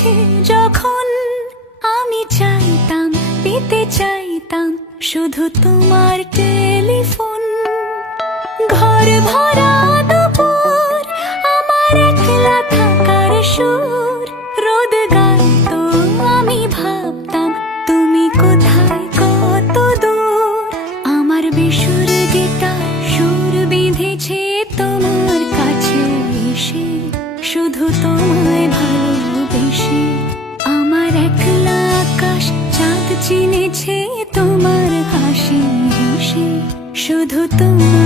কাছে যখন আমি চাইতাম, পেতে চাইতাম শুধু তোমার টেলিফোন। ঘর ভরা দুপুর, আমার একলা থাকার সুর। রোদ গাইতো আমি ভাবতাম, তুমি কোথায় কত দূর? আমার বেসুর গীতার সুর বিঁধেছে তোমার কাছে এসে, শুধু তোমায় তোমার শুধু তুমি